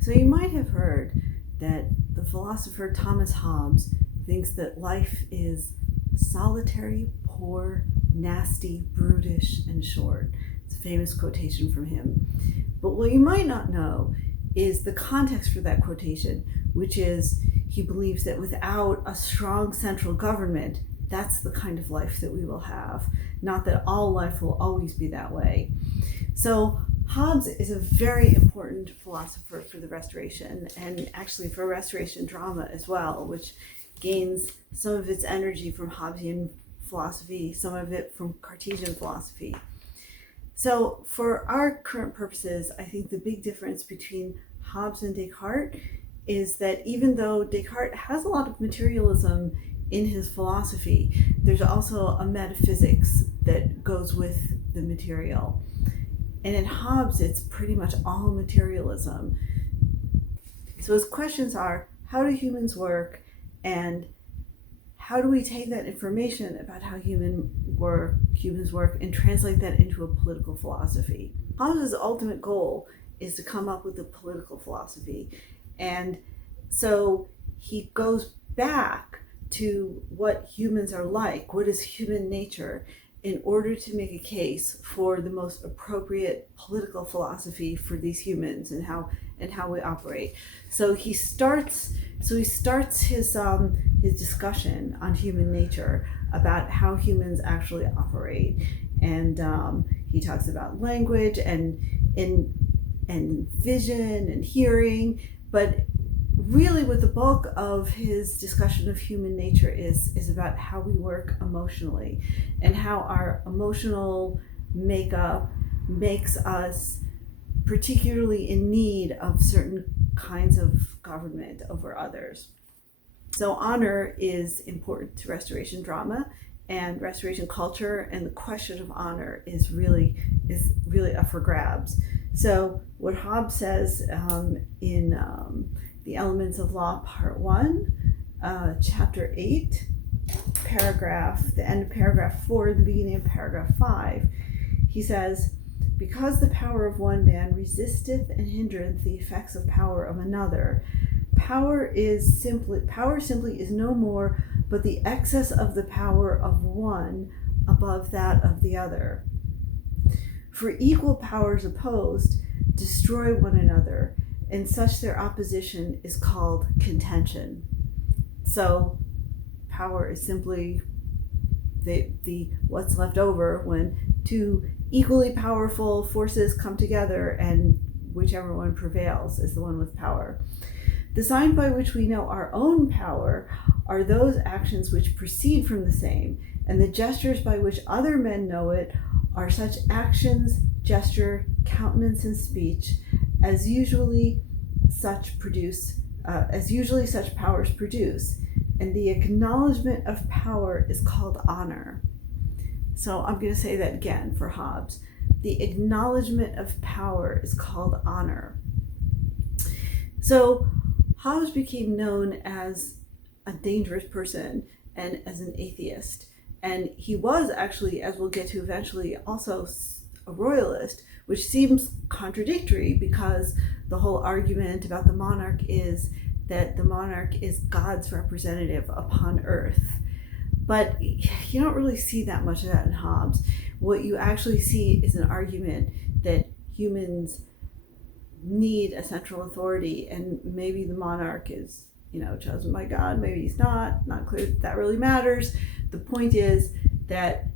So you might have heard that the philosopher Thomas Hobbes thinks that life is solitary, poor, nasty, brutish, and short. It's a famous quotation from him. But what you might not know is the context for that quotation, which is he believes that without a strong central government, that's the kind of life that we will have. Not that all life will always be that way. So Hobbes is a very important philosopher for the Restoration, and actually for Restoration drama as well, which gains some of its energy from Hobbesian philosophy, some of it from Cartesian philosophy. So for our current purposes, I think the big difference between Hobbes and Descartes is that even though Descartes has a lot of materialism in his philosophy, there's also a metaphysics that goes with the material. And in Hobbes, it's pretty much all materialism. So his questions are, how do humans work, and how do we take that information about how humans work and translate that into a political philosophy? Hobbes' ultimate goal is to come up with a political philosophy. And so he goes back to what humans are like, what is human nature, in order to make a case for the most appropriate political philosophy for these humans and how we operate. So he starts his discussion on human nature about how humans actually operate, and he talks about language and vision and hearing, but really what the bulk of his discussion of human nature is about how we work emotionally and how our emotional makeup makes us particularly in need of certain kinds of government over others. So honor is important to Restoration drama and Restoration culture, and the question of honor is really up for grabs. So what Hobbes says in The Elements of Law, Part 1, Chapter 8, the end of paragraph 4, the beginning of paragraph 5, he says, because the power of one man resisteth and hindereth the effects of power of another, power simply is no more but the excess of the power of one above that of the other. For equal powers opposed destroy one another, and such their opposition is called contention. So power is simply the what's left over when two equally powerful forces come together, and whichever one prevails is the one with power. The sign by which we know our own power are those actions which proceed from the same, and the gestures by which other men know it are such actions, gesture, countenance, and speech as usually such powers produce, and the acknowledgement of power is called honor. So I'm going to say that again for Hobbes. The acknowledgement of power is called honor. So Hobbes became known as a dangerous person and as an atheist. And he was actually, as we'll get to eventually, also a royalist, which seems contradictory because the whole argument about the monarch is that the monarch is God's representative upon earth. But you don't really see that much of that in Hobbes. What you actually see is an argument that humans need a central authority, and maybe the monarch is, chosen by God, maybe he's not clear that really matters. The point is that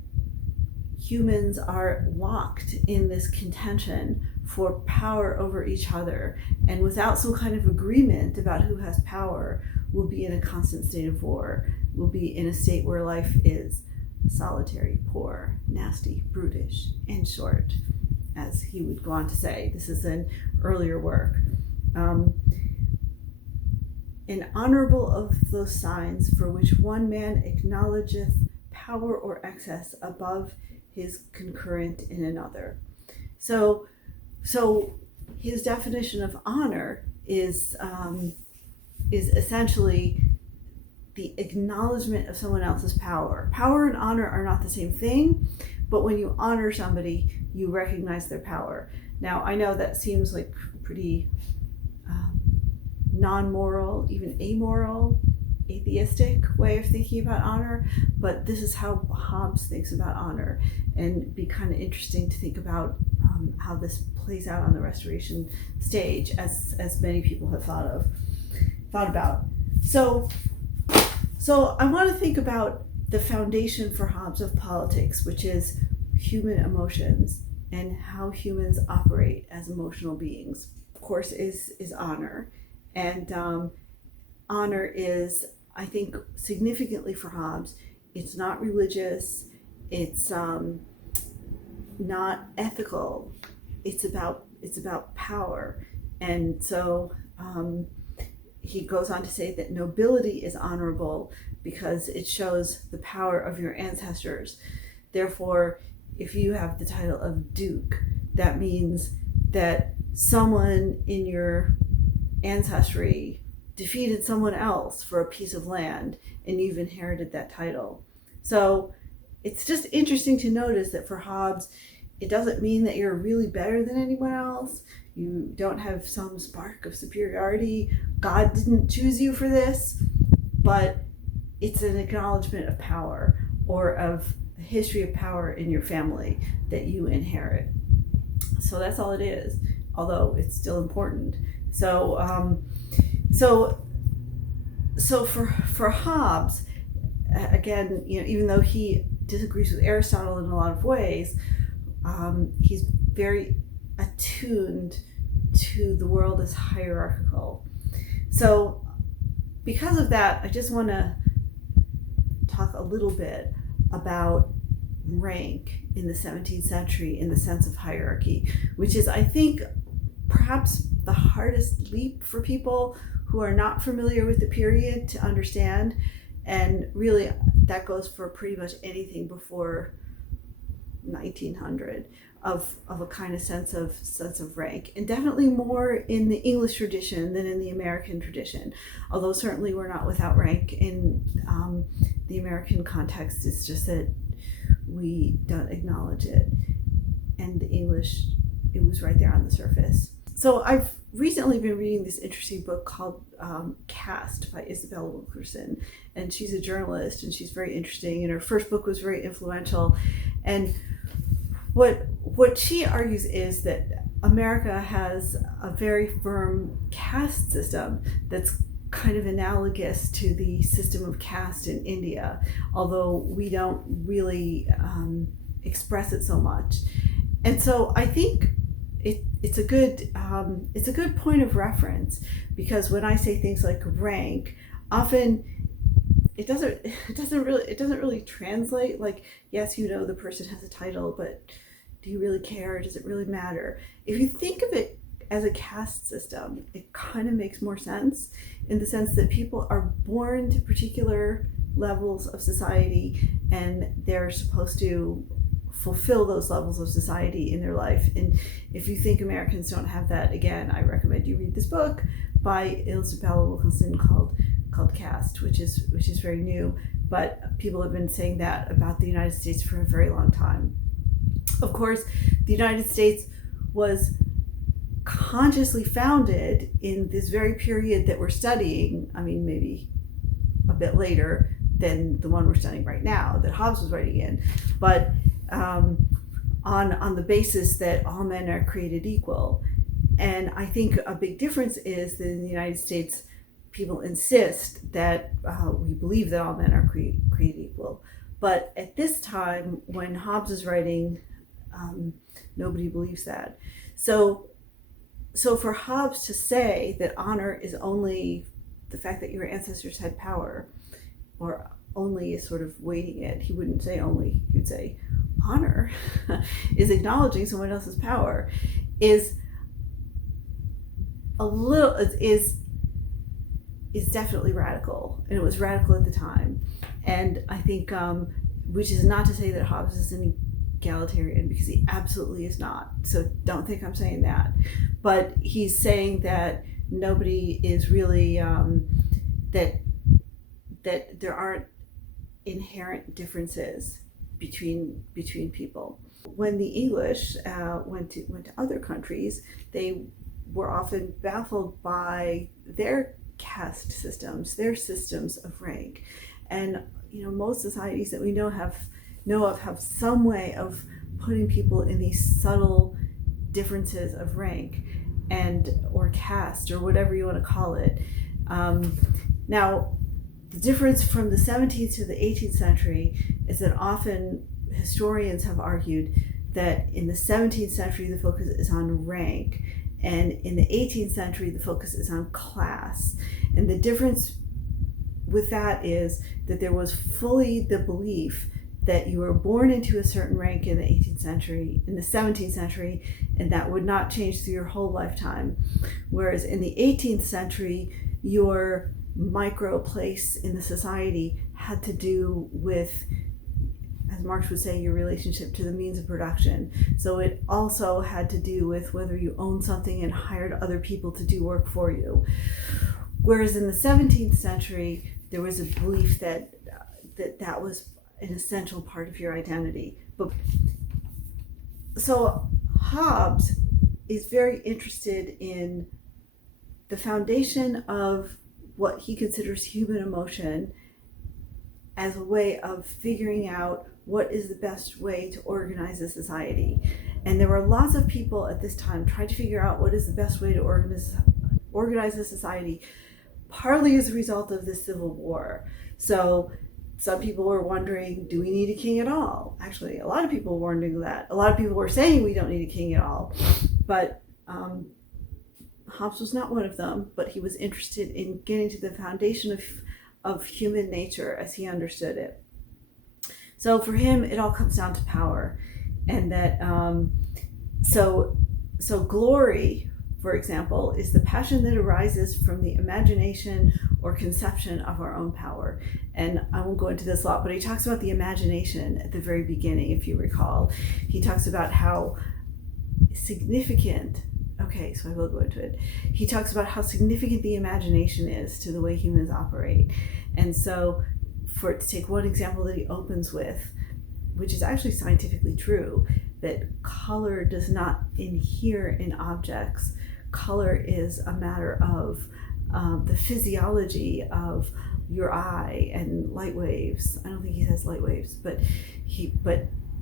humans are locked in this contention for power over each other, and without some kind of agreement about who has power, we'll be in a constant state of war. We'll be in a state where life is solitary, poor, nasty, brutish, and short, as he would go on to say. This is an earlier work. And honorable of those signs for which one man acknowledgeth power or excess above his concurrent in another. So his definition of honor is essentially the acknowledgement of someone else's power. Power and honor are not the same thing, but when you honor somebody, you recognize their power. Now, I know that seems like pretty non-moral, even amoral, atheistic way of thinking about honor, but this is how Hobbes thinks about honor, and it'd be kind of interesting to think about how this plays out on the Restoration stage, as many people have thought about. So I want to think about the foundation for Hobbes of politics, which is human emotions and how humans operate as emotional beings. Of course, is honor, and honor is, I think, significantly for Hobbes, it's not religious, it's not ethical, it's about power. And so he goes on to say that nobility is honorable because it shows the power of your ancestors. Therefore, if you have the title of Duke, that means that someone in your ancestry defeated someone else for a piece of land, and you've inherited that title. So it's just interesting to notice that for Hobbes, it doesn't mean that you're really better than anyone else. You don't have some spark of superiority. God didn't choose you for this, but it's an acknowledgement of power, or of a history of power in your family that you inherit. So that's all it is, although it's still important. So for Hobbes, again, even though he disagrees with Aristotle in a lot of ways, he's very attuned to the world as hierarchical. So because of that, I just want to talk a little bit about rank in the 17th century in the sense of hierarchy, which is, I think, perhaps the hardest leap for people who are not familiar with the period to understand. And really, that goes for pretty much anything before 1900, of a kind of sense of rank, and definitely more in the English tradition than in the American tradition. Although certainly we're not without rank in the American context. It's just that we don't acknowledge it. And the English, it was right there on the surface. So I've recently been reading this interesting book called Caste by Isabella Wilkerson, and she's a journalist, and she's very interesting, and her first book was very influential. And what she argues is that America has a very firm caste system that's kind of analogous to the system of caste in India, although we don't really express it so much. And so I think it's a good point of reference, because when I say things like rank, often it doesn't really translate. Like, yes, the person has a title, but do you really care? Does it really matter? If you think of it as a caste system, it kind of makes more sense, in the sense that people are born to particular levels of society, and they're supposed to fulfill those levels of society in their life. And if you think Americans don't have that, again, I recommend you read this book by Isabella Wilkerson called Caste, which is very new, but people have been saying that about the United States for a very long time. Of course, the United States was consciously founded in this very period that we're studying. I mean, maybe a bit later than the one we're studying right now, that Hobbes was writing in, but on the basis that all men are created equal. And I think a big difference is that in the United States, people insist that we believe that all men are created equal. But at this time, when Hobbes is writing, nobody believes that. So for Hobbes to say that honor is only the fact that your ancestors had power, or only is sort of weighting it, he wouldn't say only, he would say honor is acknowledging someone else's power, is definitely radical, and it was radical at the time. And I think, which is not to say that Hobbes is an egalitarian, because he absolutely is not. So don't think I'm saying that. But he's saying that nobody is really, that there aren't inherent differences between people. When the English went to other countries, they were often baffled by their caste systems, their systems of rank. And most societies that we know of have some way of putting people in these subtle differences of rank or caste or whatever you want to call it. Now, the difference from the 17th to the 18th century is that often historians have argued that in the 17th century the focus is on rank, and in the 18th century the focus is on class. And the difference with that is that there was fully the belief that you were born into a certain rank in the 18th century, in the 17th century, and that would not change through your whole lifetime. Whereas in the 18th century, your micro place in the society had to do with, as Marx would say, your relationship to the means of production. So it also had to do with whether you owned something and hired other people to do work for you. Whereas in the 17th century, there was a belief that was an essential part of your identity. So Hobbes is very interested in the foundation of what he considers human emotion as a way of figuring out what is the best way to organize a society. And there were lots of people at this time trying to figure out what is the best way to organize a society, partly as a result of the Civil War. So some people were wondering, do we need a king at all? Actually, a lot of people were wondering that. A lot of people were saying we don't need a king at all. But Hobbes was not one of them, but he was interested in getting to the foundation of human nature as he understood it. So for him, it all comes down to power. And that, so glory, for example, is the passion that arises from the imagination or conception of our own power. And I won't go into this a lot, but he talks about the imagination at the very beginning, if you recall. He talks about how significant, okay, so I will go into it. He talks about how significant the imagination is to the way humans operate. And so, to take one example that he opens with, which is actually scientifically true, that color does not inhere in objects. Color is a matter of the physiology of your eye and light waves. I don't think he says light waves, but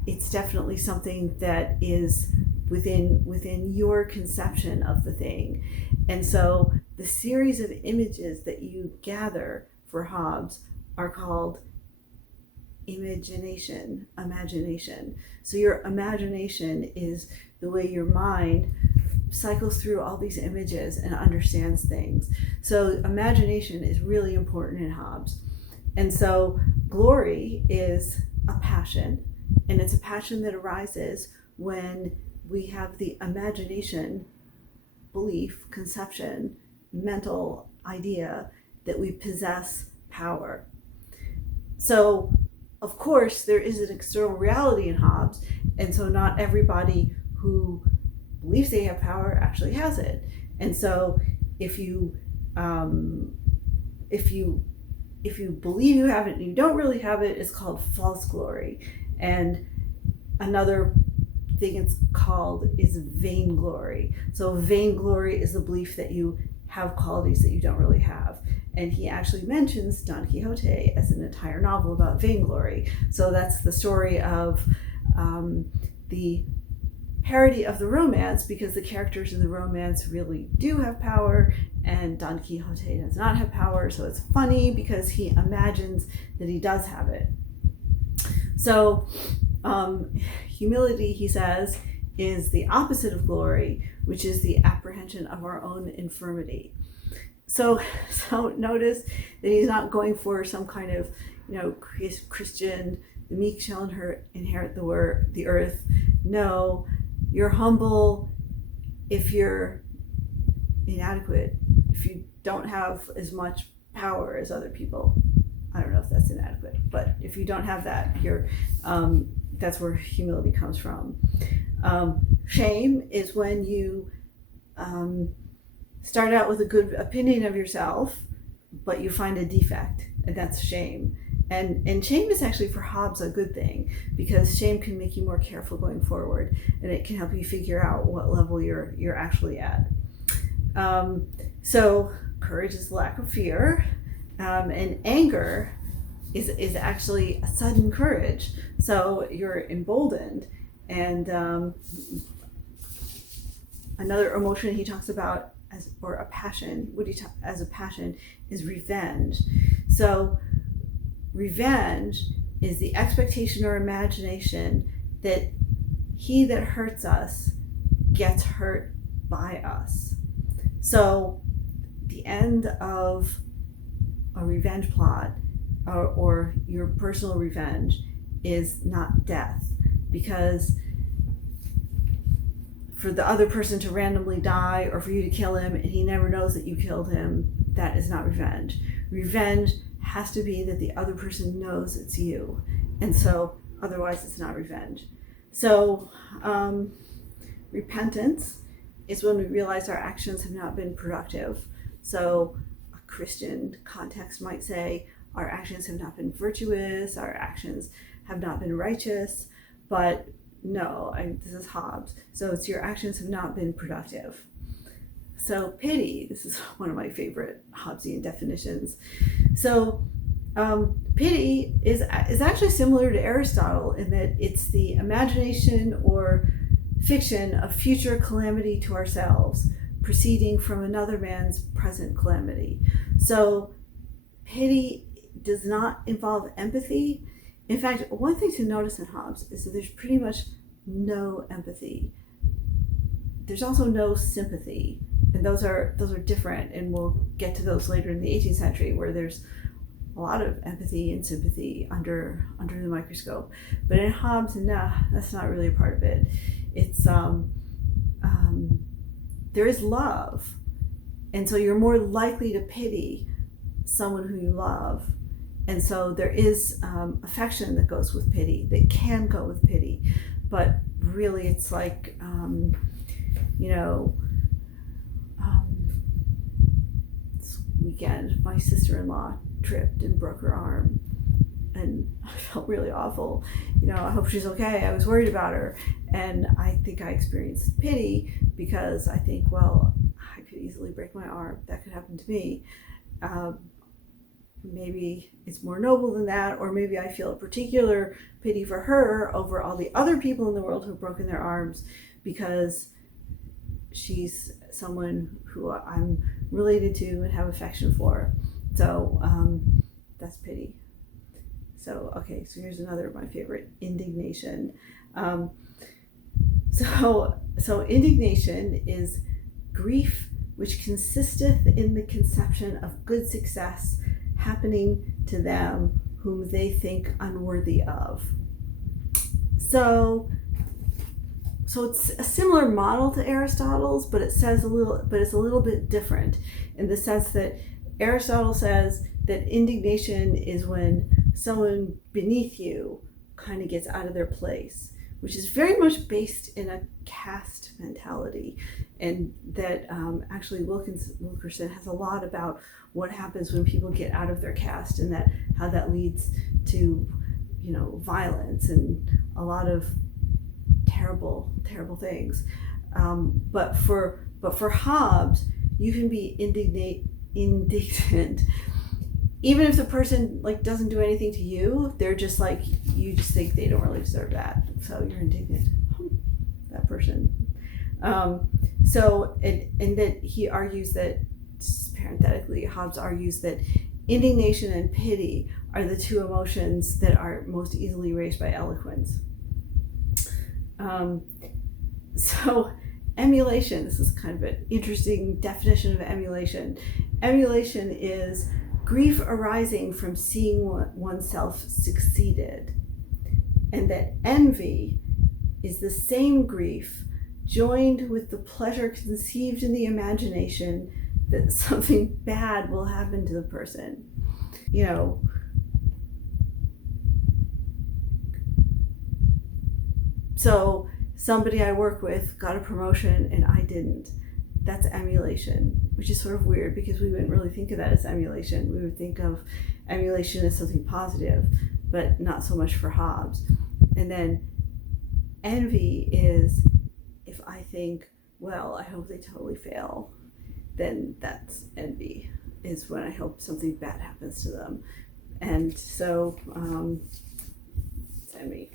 it's definitely something that is within your conception of the thing. And so the series of images that you gather for Hobbes are called imagination. So your imagination is the way your mind cycles through all these images and understands things. So imagination is really important in Hobbes. And so glory is a passion, and it's a passion that arises when we have the imagination, belief, conception, mental idea that we possess power. So, of course, there is an external reality in Hobbes, and so not everybody who believes they have power actually has it. And so, if you believe you have it and you don't really have it, it's called false glory. And another thing it's called is vainglory. So vainglory is the belief that you have qualities that you don't really have. And he actually mentions Don Quixote as an entire novel about vainglory. So that's the story of the parody of the romance, because the characters in the romance really do have power and Don Quixote does not have power. So it's funny because he imagines that he does have it. So humility, he says, is the opposite of glory, which is the apprehension of our own infirmity. So notice that he's not going for some kind of, Christian, the meek shall inherit the earth. No, you're humble if you're inadequate, if you don't have as much power as other people. I don't know if that's inadequate, but if you don't have that, that's where humility comes from. Shame is when you start out with a good opinion of yourself, but you find a defect, and that's shame. And shame is actually for Hobbes a good thing, because shame can make you more careful going forward, and it can help you figure out what level you're actually at. So courage is lack of fear, and anger is actually a sudden courage. So you're emboldened. And another emotion he talks about or a passion, as a passion, is revenge. So revenge is the expectation or imagination that he that hurts us gets hurt by us. So the end of a revenge plot or your personal revenge is not death, because for the other person to randomly die or for you to kill him and he never knows that you killed him, that is not revenge. Revenge has to be that the other person knows it's you, and so otherwise it's not revenge. So repentance is when we realize our actions have not been productive. So a Christian context might say our actions have not been virtuous, our actions have not been righteous, but no, this is Hobbes. So it's your actions have not been productive. So pity, this is one of my favorite Hobbesian definitions. So pity is actually similar to Aristotle in that it's the imagination or fiction of future calamity to ourselves, proceeding from another man's present calamity. So pity does not involve empathy. In fact, one thing to notice in Hobbes is that there's pretty much no empathy. There's also no sympathy, and those are different, and we'll get to those later in the 18th century, where there's a lot of empathy and sympathy under the microscope. But in Hobbes, nah, that's not really a part of it. It's there is love, and so you're more likely to pity someone who you love. And so there is affection that goes with pity, that can go with pity. But really it's like, this weekend, my sister-in-law tripped and broke her arm. And I felt really awful. I hope she's okay. I was worried about her. And I think I experienced pity because I think, well, I could easily break my arm. That could happen to me. Maybe it's more noble than that, or maybe I feel a particular pity for her over all the other people in the world who've broken their arms because she's someone who I'm related to and have affection for. So that's pity. So here's another of my favorite, indignation. So indignation is grief which consisteth in the conception of good success happening to them whom they think unworthy of. So it's a similar model to Aristotle's, but it's a little bit different in the sense that Aristotle says that indignation is when someone beneath you kind of gets out of their place, which is very much based in a caste mentality, and that actually Wilkerson has a lot about what happens when people get out of their caste, and that how that leads to violence and a lot of terrible things. But for Hobbes, you can be indignant even if the person doesn't do anything to you. They're just you just think they don't really deserve that, so you're indignant. That person. And that he argues that, just parenthetically, Hobbes argues that indignation and pity are the two emotions that are most easily raised by eloquence. So emulation, this is kind of an interesting definition of emulation. Emulation is grief arising from seeing oneself succeeded, and that envy is the same grief joined with the pleasure conceived in the imagination that something bad will happen to the person. So somebody I work with got a promotion and I didn't. That's emulation, which is sort of weird because we wouldn't really think of that as emulation. We would think of emulation as something positive, but not so much for Hobbes. And then envy is if I think, well, I hope they totally fail. then that's envy, is when I hope something bad happens to them. And so it's envy.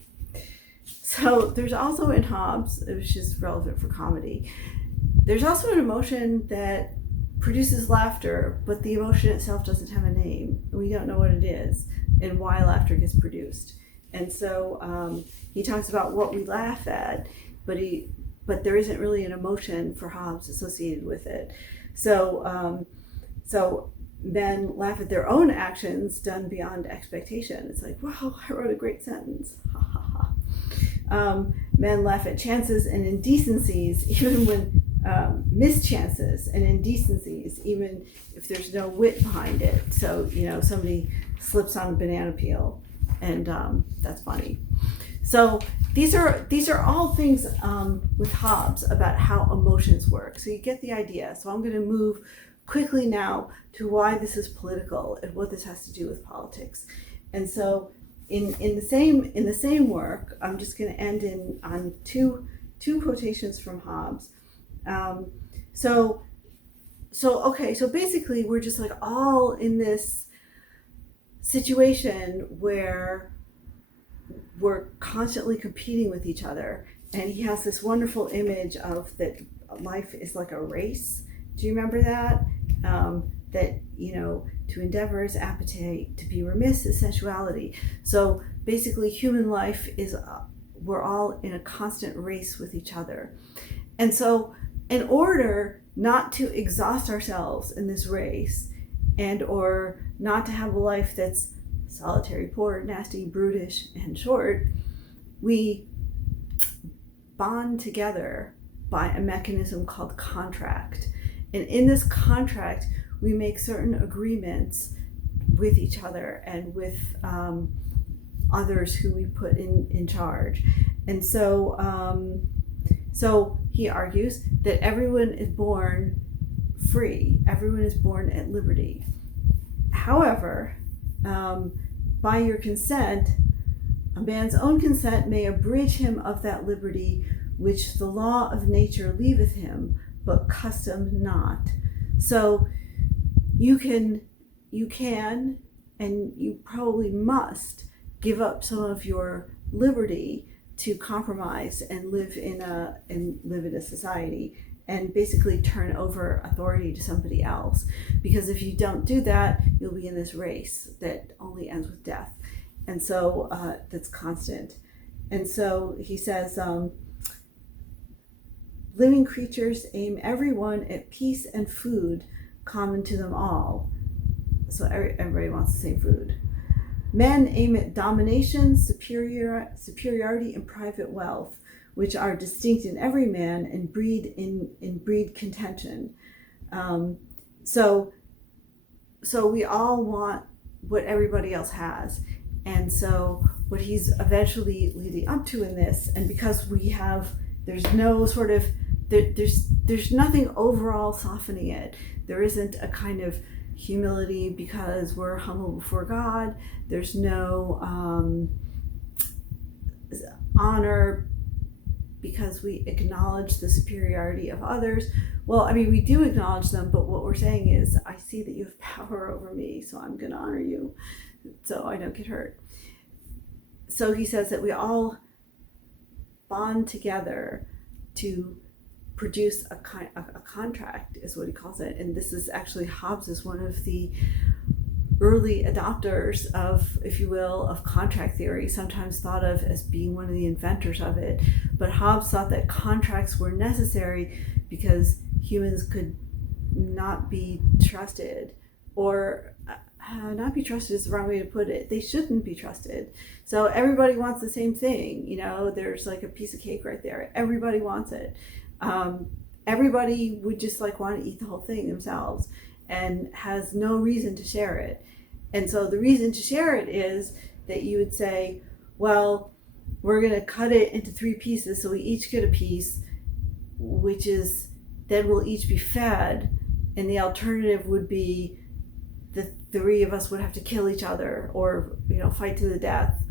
So there's also in Hobbes, which is relevant for comedy, there's also an emotion that produces laughter, but the emotion itself doesn't have a name. We don't know what it is and why laughter gets produced. And so he talks about what we laugh at, but there isn't really an emotion for Hobbes associated with it. So men laugh at their own actions done beyond expectation. It's like, wow, I wrote a great sentence. Ha ha ha. Men laugh at chances and indecencies, even when mischances and indecencies, even if there's no wit behind it. So, somebody slips on a banana peel, and that's funny. So these are all things with Hobbes about how emotions work. So you get the idea. So I'm going to move quickly now to why this is political and what this has to do with politics. And so in the same work, I'm just going to end on two quotations from Hobbes. So basically we're just like all in this situation where we're constantly competing with each other. And he has this wonderful image of that life is like a race. Do you remember that? That, to endeavor is appetite, to be remiss is sensuality. So basically human life is, we're all in a constant race with each other. And so in order not to exhaust ourselves in this race, and or not to have a life that's solitary, poor, nasty, brutish, and short, we bond together by a mechanism called contract. And in this contract, we make certain agreements with each other and with others who we put in charge. And so he argues that everyone is born free. Everyone is born at liberty. However, by your consent, a man's own consent may abridge him of that liberty which the law of nature leaveth him, but custom not. So you can, and you probably must give up some of your liberty to compromise and live in a society, and basically turn over authority to somebody else. Because if you don't do that, you'll be in this race that only ends with death. And so that's constant. And so he says, living creatures aim everyone at peace and food common to them all. So everybody wants the same food. Men aim at domination, superiority, and private wealth, which are distinct in every man and breed contention. So we all want what everybody else has. And so what he's eventually leading up to in this, and because there's no sort of, there's nothing overall softening it. There isn't a kind of humility because we're humble before God. There's no honor because we acknowledge the superiority of others. Well, I mean, we do acknowledge them, but what we're saying is, I see that you have power over me, so I'm going to honor you so I don't get hurt. So he says that we all bond together to produce a contract, is what he calls it. And this is actually, Hobbes is one of the early adopters of, if you will, of contract theory, sometimes thought of as being one of the inventors of it. But Hobbes thought that contracts were necessary because humans could not be trusted, or not be trusted is the wrong way to put it. They shouldn't be trusted. So everybody wants the same thing. There's like a piece of cake right there. Everybody wants it. Everybody would just want to eat the whole thing themselves and has no reason to share it. And so the reason to share it is that you would say, well, we're going to cut it into 3 pieces, so we each get a piece, which is then we'll each be fed, and the alternative would be the 3 of us would have to kill each other, or fight to the death,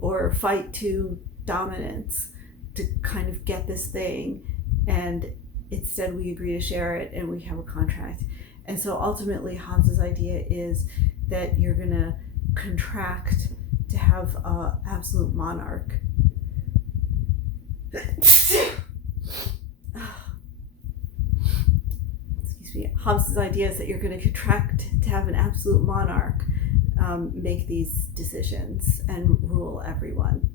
or fight to dominance to kind of get this thing. And Instead, we agree to share it and we have a contract. And so ultimately, Hobbes's idea is that you're going to contract to have an absolute monarch. Excuse me. Hobbes's idea is that you're going to contract to have an absolute monarch make these decisions and rule everyone.